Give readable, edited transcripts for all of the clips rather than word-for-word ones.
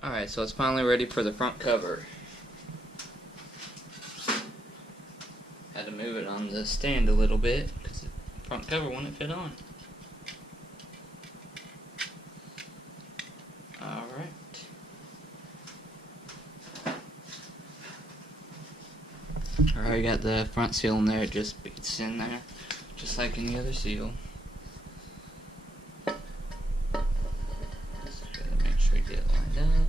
Alright, so it's finally ready for the front cover. Had to move it on the stand a little bit because the front cover wouldn't fit on. Alright. Alright, got the front seal in there, it just beats in there, just like any other seal. Just gotta make sure you get it lined up.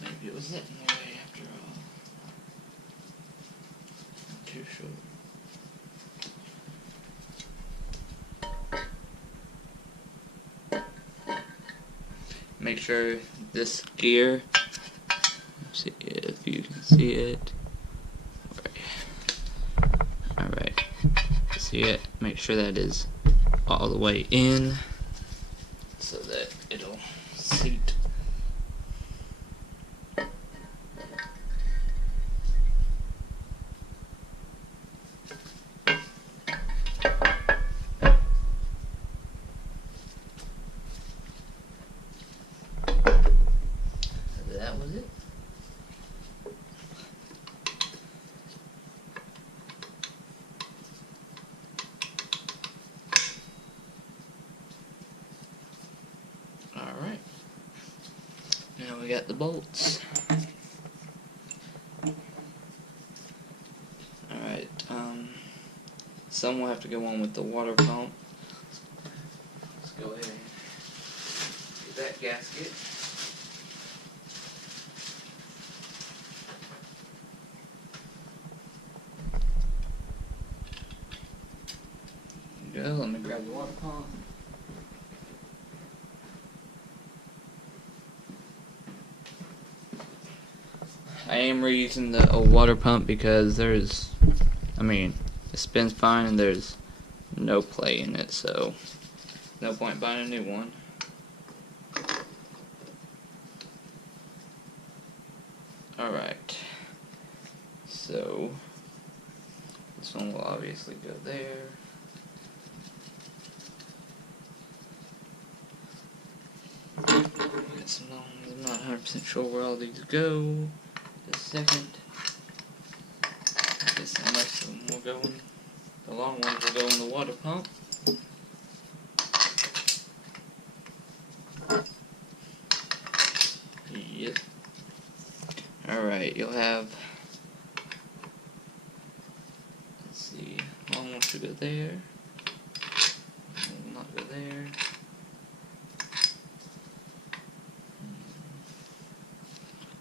Maybe it was hitting the way after all. Not too sure. Make sure this gear, see if you can see it. Alright. See it? Make sure that is all the way in so that it'll seat. That was it. Alright. Now we got the bolts. Alright, some will have to go on with the water pump. Let's go ahead and get that gasket. Go, let me grab the water pump. I am reusing the old water pump because it spins fine and there's no play in it, so no point buying a new one. Alright, so this one will obviously go there. Got some long ones. I'm not 100% sure where all these go. Just a second. I guess most of them will go in. The long ones will go in the water pump. Yep. Alright, you'll have. Let's see. Long one should go there. Will not go there.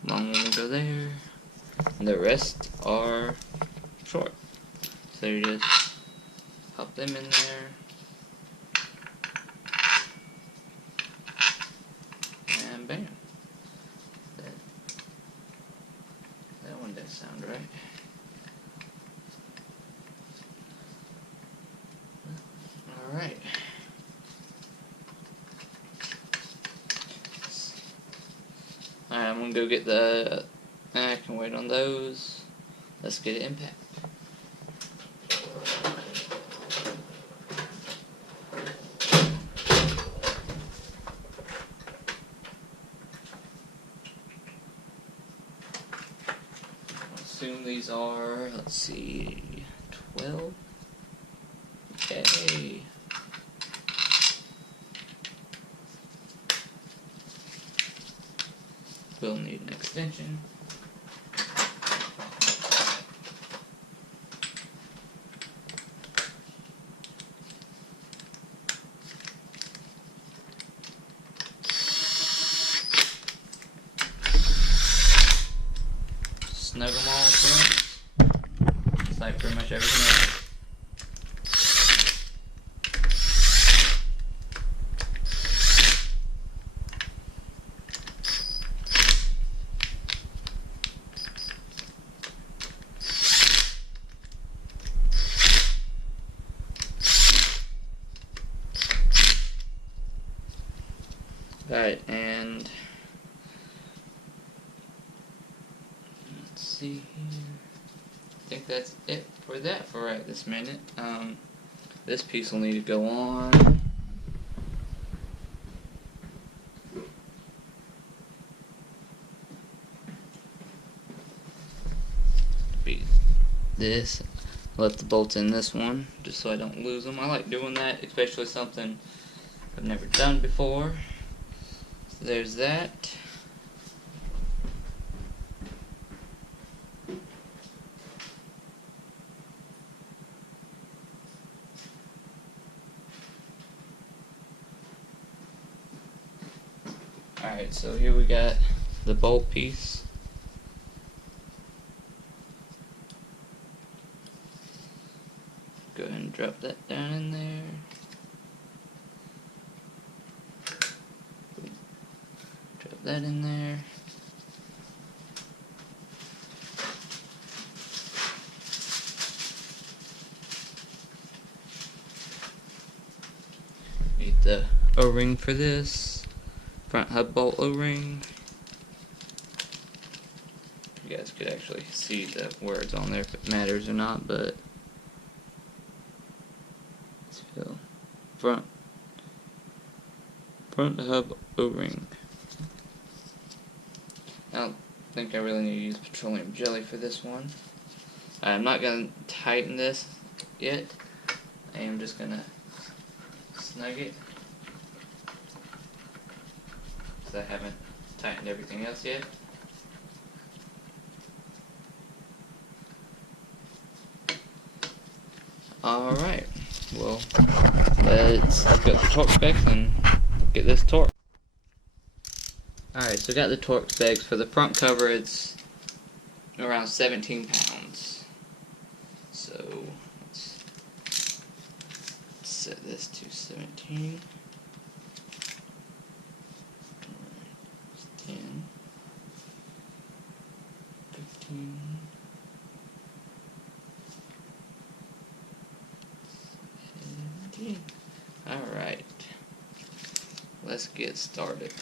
Long one will go there, and the rest are short. So you just pop them in there, and bam. That one does sound right. Alright. Alright, I'm gonna go get the. I can wait on those. Let's get it impact. I assume these are, let's see, 12. Okay. We'll need an extension. snug them all for it. Just like pretty much everything else. Alright, and let's see here. I think that's it for that for right this minute. This piece will need to go on. Be this. Left the bolts in this one just so I don't lose them. I like doing that, especially something I've never done before. So there's that. Alright, so here we got the bolt piece. Go ahead and drop that down in there. Drop that in there. Need the O-ring for this. Front hub bolt O-ring. You guys could actually see the words on there if it matters or not, but let's feel front hub O-ring. I don't think I really need to use petroleum jelly for this one. I'm not going to tighten this yet. I am just going to snug it, because I haven't tightened everything else yet. Alright, well, let's get the torque specs and get this torque. Alright, so I got the torque specs. For the front cover, it's around 17 pounds. So, let's set this to 17. 10, 15, 17. Alright, let's get started.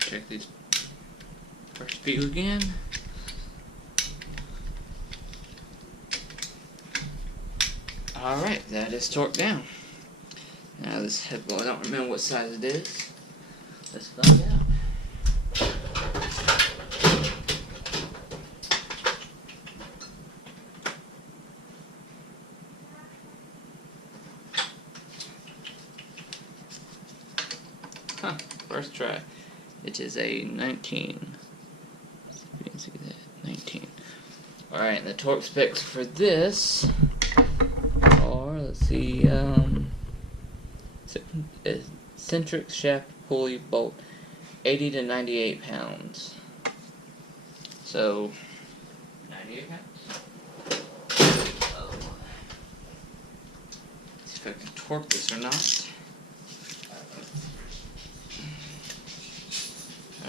Check these first few again. Alright, that is torqued down. Now this head bolt, I don't remember what size it is. Let's find out. Huh, first try. It is a 19. Let's see if you can see that. 19. Alright, and the torque specs for this let's see, centric shaft pulley bolt, 80 to 98 pounds. So, 98 pounds. Let's see if I can torque this or not.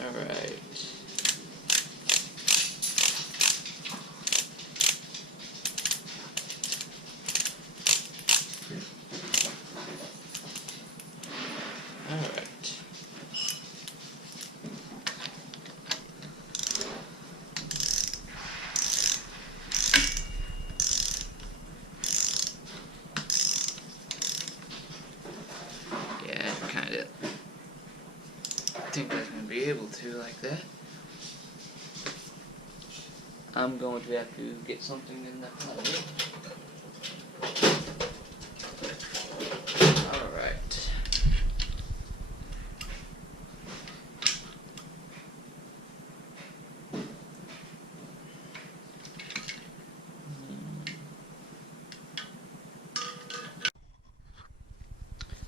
Alright. Alright. Yeah, I kind of think I was going to be able to like that. I'm going to have to get something in that plug. Alright.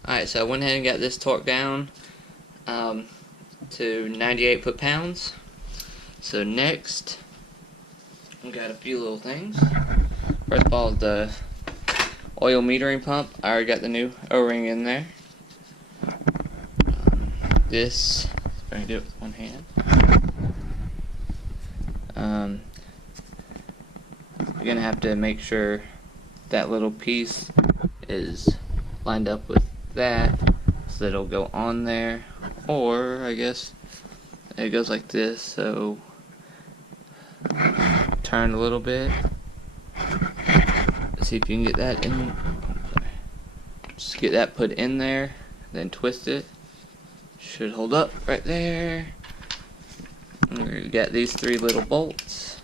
Alright, so I went ahead and got this torque down to 98 foot-pounds. So next, we got a few little things. First of all, the oil metering pump. I already got the new O-ring in there. This, if I can do it with one hand. You're gonna have to make sure that little piece is lined up with that, so that it'll go on there. Or I guess it goes like this. So turn a little bit. See if you can get that in. Just get that put in there, then twist it. Should hold up right there. We got these 3 little bolts.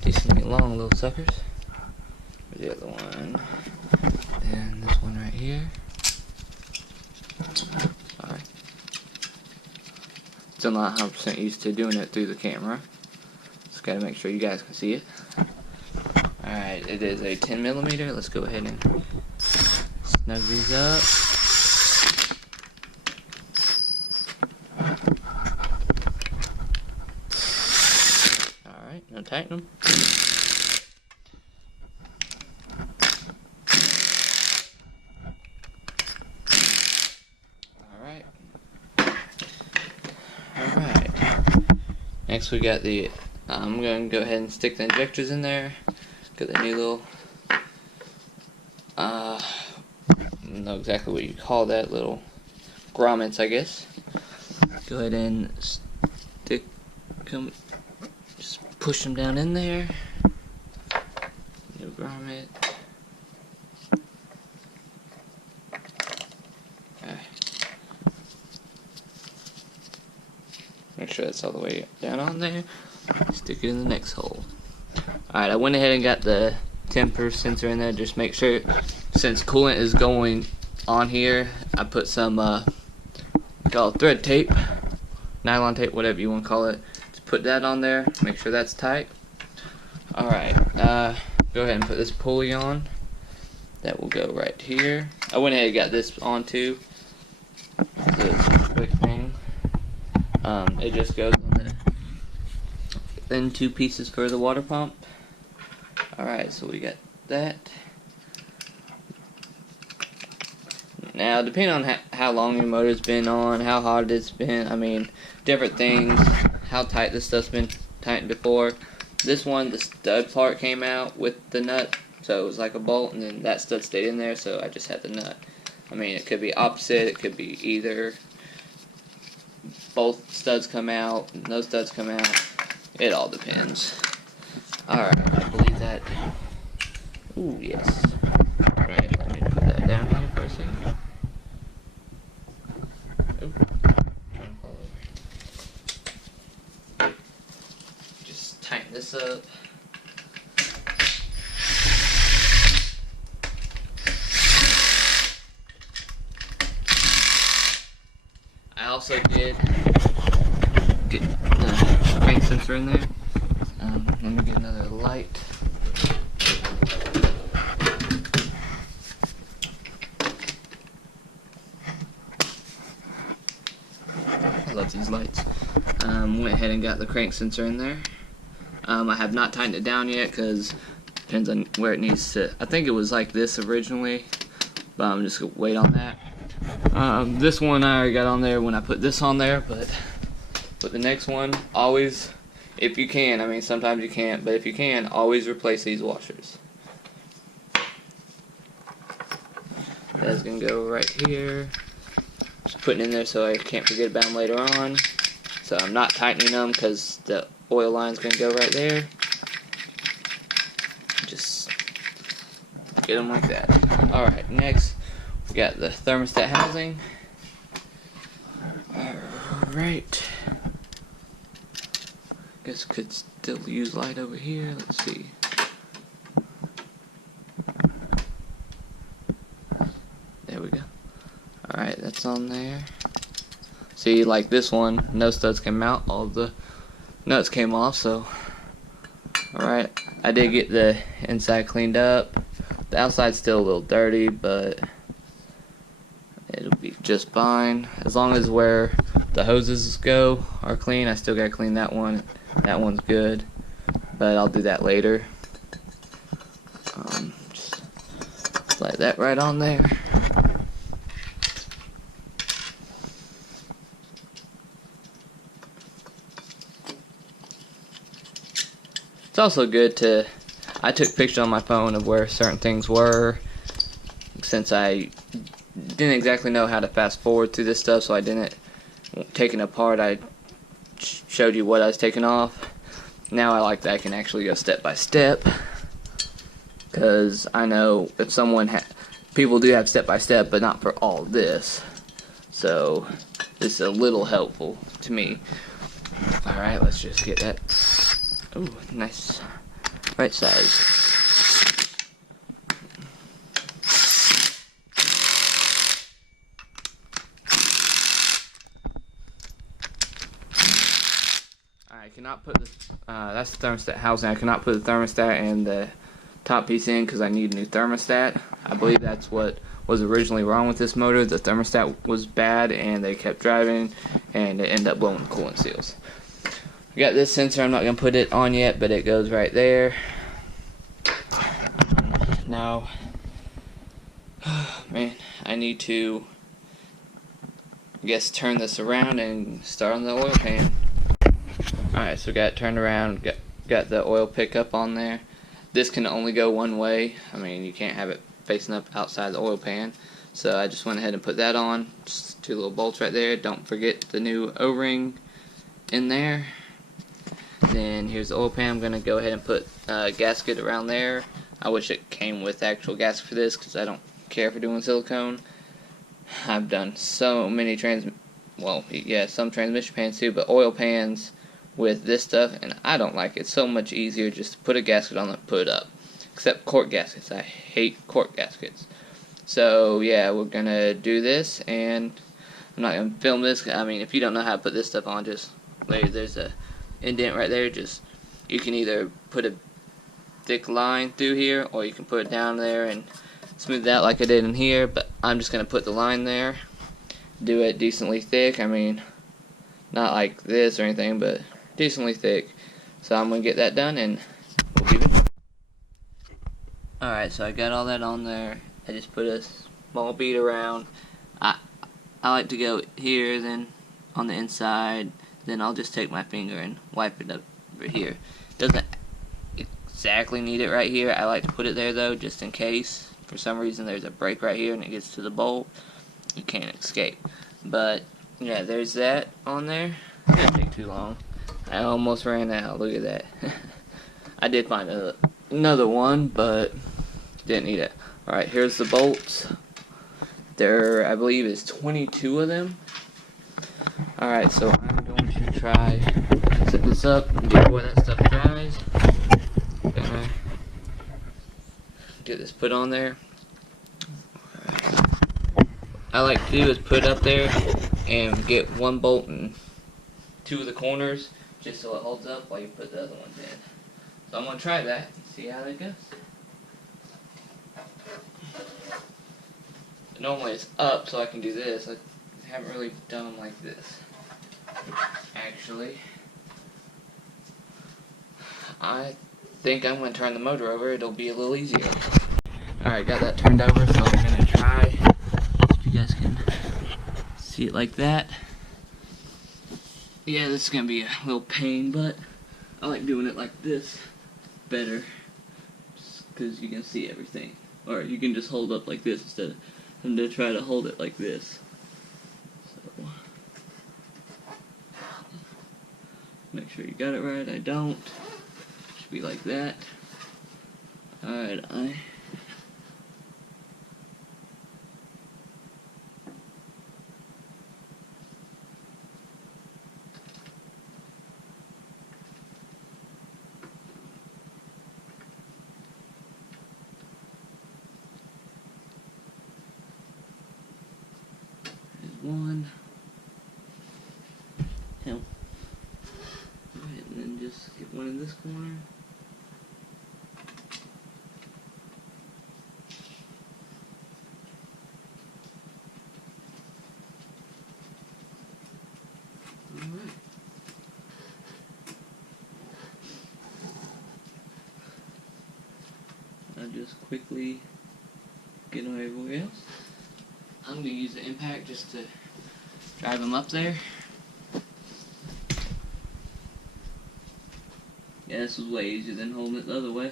Decently long little suckers. The other one, and this one right here. Alright. Still not 100% used to doing it through the camera. Just gotta make sure you guys can see it. Alright, it is a 10mm. Let's go ahead and snug these up. Alright, now tighten them. Alright. Next we got the, I'm going to go ahead and stick the injectors in there. Got the new little, I don't know exactly what you call that, little grommets, I guess. Go ahead and stick them, just push them down in there. New grommet. Okay. Make sure that's all the way down on there. Stick it in the next hole. Alright, I went ahead and got the temper sensor in there. Just make sure, since coolant is going on here, I put some called thread tape, nylon tape, whatever you want to call it. Just put that on there. Make sure that's tight. Alright, go ahead and put this pulley on. That will go right here. I went ahead and got this on too. This quick thing. It just goes on the then 2 pieces for the water pump. Alright, so we got that. Now, depending on how long your motor's been on, how hot it's been, I mean, different things, how tight this stuff's been tightened before. This one, the stud part came out with the nut, so it was like a bolt, and then that stud stayed in there, so I just had the nut. I mean, it could be opposite, it could be either both studs come out, and those studs come out. It all depends. Alright, I believe that. Ooh, yes. Alright, let me put that down here for a second. Oop. Trying to fall over. Just tighten this up. I also did get the crank sensor in there. Let me get another light. I love these lights. Went ahead and got the crank sensor in there. I have not tightened it down yet because depends on where it needs to. I think it was like this originally, but I'm just gonna wait on that. This one I already got on there when I put this on there, but the next one, always, if you can, I mean sometimes you can't, but if you can, always replace these washers. That's gonna go right here. Just putting in there so I can't forget about them later on. So I'm not tightening them because the oil line's gonna go right there. Just get them like that. Alright, next we got the thermostat housing. Alright. Guess could still use light over here. Let's see. There we go. Alright, that's on there. See, like this one, no studs came out, all the nuts came off, so alright. I did get the inside cleaned up. The outside's still a little dirty, but it'll be just fine. As long as where the hoses go are clean. I still gotta clean that one. That one's good, but I'll do that later. Just slide that right on there. It's also good to, I took pictures on my phone of where certain things were, since I didn't exactly know how to fast forward through this stuff, so I didn't take it apart. I showed you what I was taking off. Now I like that I can actually go step by step, because I know if someone people do have step by step, but not for all this, so this is a little helpful to me. Alright, let's just get that. Ooh, nice right size. I cannot put the that's the thermostat housing. I cannot put the thermostat and the top piece in because I need a new thermostat. I believe that's what was originally wrong with this motor. The thermostat was bad and they kept driving and it ended up blowing the coolant seals. I got this sensor. I'm not going to put it on yet, but it goes right there. Now, man, I need to, I guess, turn this around and start on the oil pan. Alright, so got it turned around, got the oil pickup on there. This can only go one way. I mean, you can't have it facing up outside the oil pan. So I just went ahead and put that on. Just two little bolts right there. Don't forget the new O-ring in there. Then here's the oil pan. I'm going to go ahead and put a gasket around there. I wish it came with actual gasket for this because I don't care for doing silicone. I've done so many some transmission pans too, but oil pans with this stuff, and I don't like it. It's so much easier just to put a gasket on and put it up. Except cork gaskets. I hate cork gaskets. So yeah, we're going to do this, and I'm not going to film this. I mean, if you don't know how to put this stuff on, just there's a indent right there. Just you can either put a thick line through here, or you can put it down there and smooth it out like I did in here, but I'm just going to put the line there, do it decently thick. I mean, not like this or anything, but decently thick. So I'm going to get that done and we'll give it. Alright, so I got all that on there. I just put a small bead around. I like to go here, then on the inside, then I'll just take my finger and wipe it up over here. Doesn't exactly need it right here. I like to put it there though, just in case for some reason there's a break right here and it gets to the bolt. You can't escape. But yeah, there's that on there. It didn't take too long. I almost ran out. Look at that. I did find another one, but didn't need it. Alright, here's the bolts. There, I believe, is 22 of them. Alright, so I'm going to try set this up before that stuff dries. Okay. Get this put on there. I like to do is put it up there and get one bolt in two of the corners just so it holds up while you put the other ones in. So I'm going to try that and see how that goes. Normally it's up so I can do this. I haven't really done them like this. Actually, I think I'm going to turn the motor over. It'll be a little easier. Alright, got that turned over, so I'm going to try. If you guys can see it like that. Yeah, this is going to be a little pain, but I like doing it like this better. Just because you can see everything. Or you can just hold up like this instead of having to try to hold it like this. So, make sure you got it right. I don't. Should be like that. Alright, one. Help. Alright, and then just get one in this corner. Alright. I'll just quickly get them everywhere else. I'm going to use the impact just to drive them up there. Yeah, this was way easier than holding it the other way.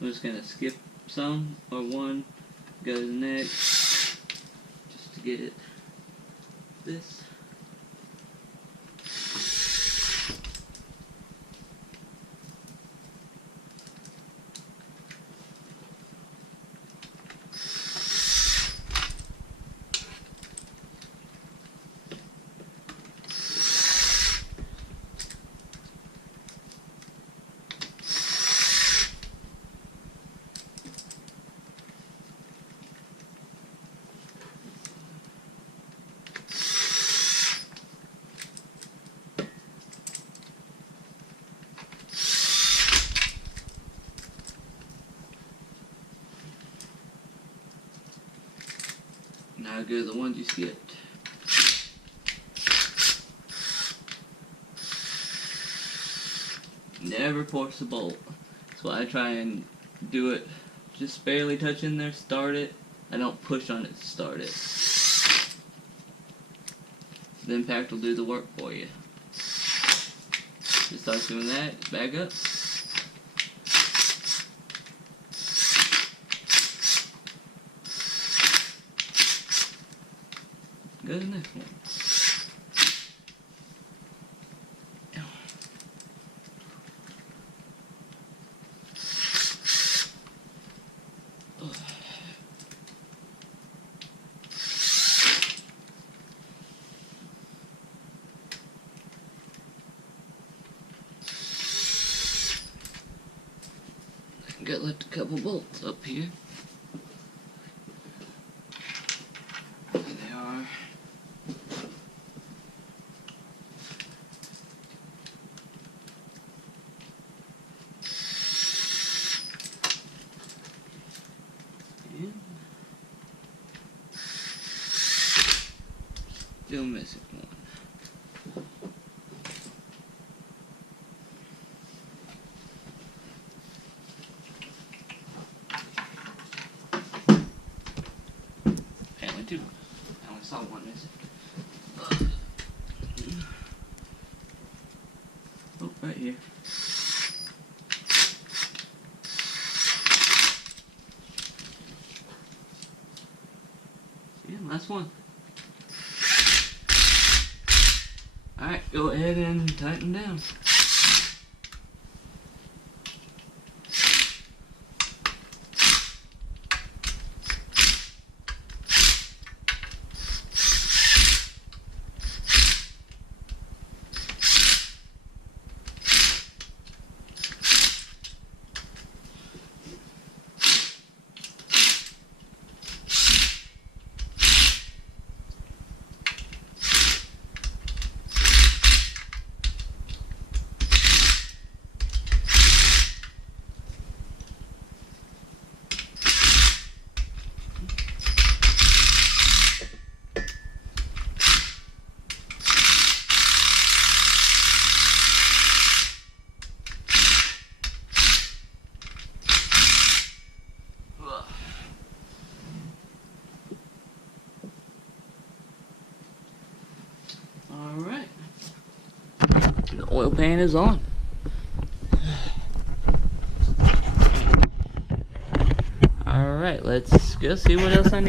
I'm just going to skip some, or one, go to the next, just to get it this. Now go to the ones you skipped. Never force a bolt. That's why I try and do it just barely touch in there, start it. I don't push on it to start it. The impact will do the work for you. Just start doing that, back up. Go to the next one. Got left a couple bolts up here. There they are. And still missing one. Two. I only saw one missing. Oh, right here. Yeah, last one. Alright, go ahead and tighten down. the oil pan is on. Alright, let's go see what else I need.